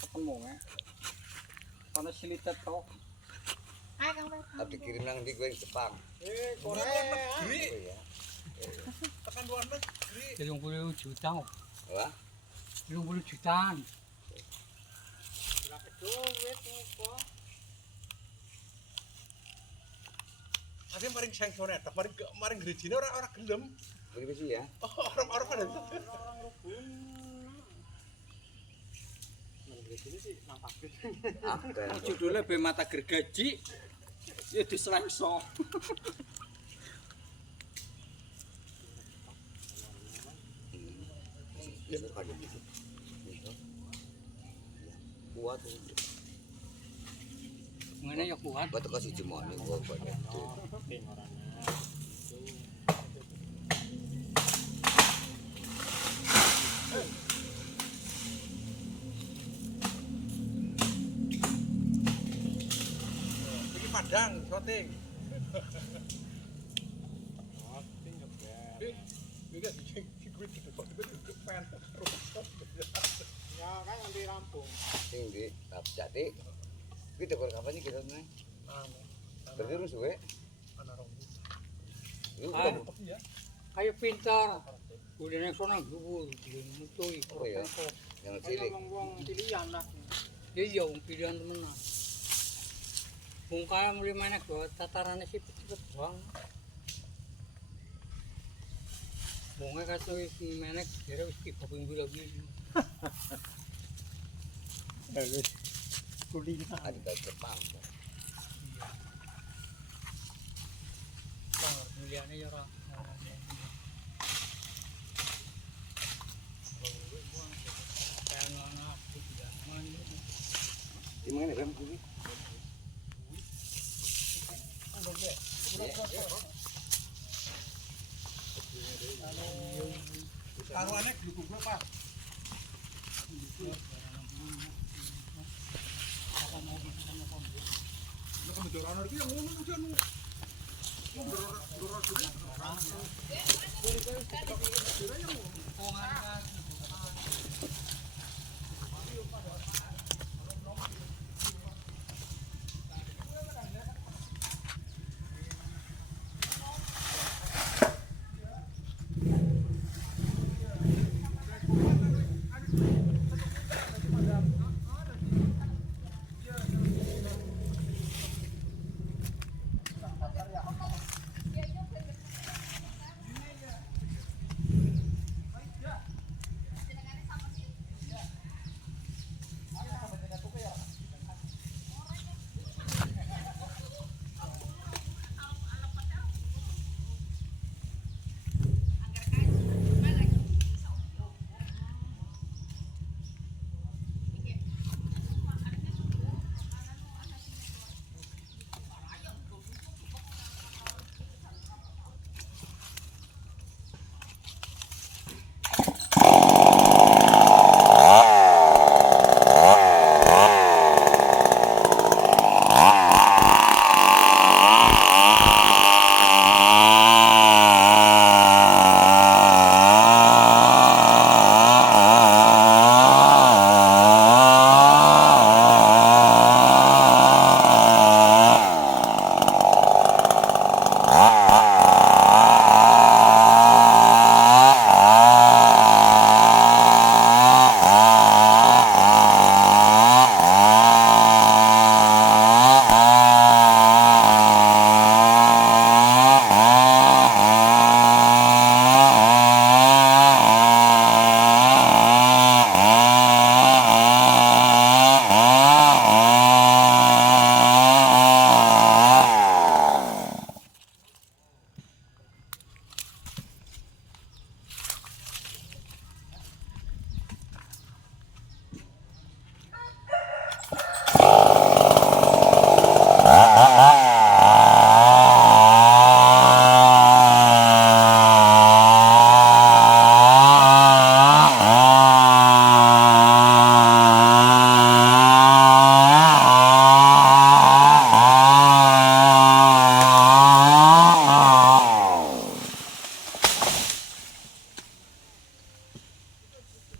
ketemu ya. Karena silitet toh. Hai Kang Bet. Tapi kirim nang di gue Jepang. Korea. Ya. Tekan luar negeri. 30 juta. Wah, 30 jutaan. Lah duit opo? Ade maring sensore, maring gerejine ora gelem. begitu sih ya. Orang-orang pada Orang rukun. Gerejine sih nang pabrik. Apa? Judulnya be mata gergaji. Ya diselengso. Kuat. Ngene ya kuat. Batu kasih cuma nih gua banyak. iki Padang syuting. Iki gue di pen. Ya kan nanti rampung. Tinggi, jadi kita kurang apa nih kita nih? Berarti lu suwe? Lu Kayak pintar. Udah nang sono dhuwur, mutuhi. Oh iya. Yang cilik. Wong pilihan lah. Iya, wong pilihan temenan. Wong kaya mulai menek buat tatarannya sipet-sipet bang. Wongnya kata wis menek kira wis 3 minggu lagi. Kulina. Ada dari Jepang. Bang, pilihannya ya ora. Di mana kan kuwi? Taruhannya dukung gue Pak. Nek kemudian ana iki yang ngono aja nu.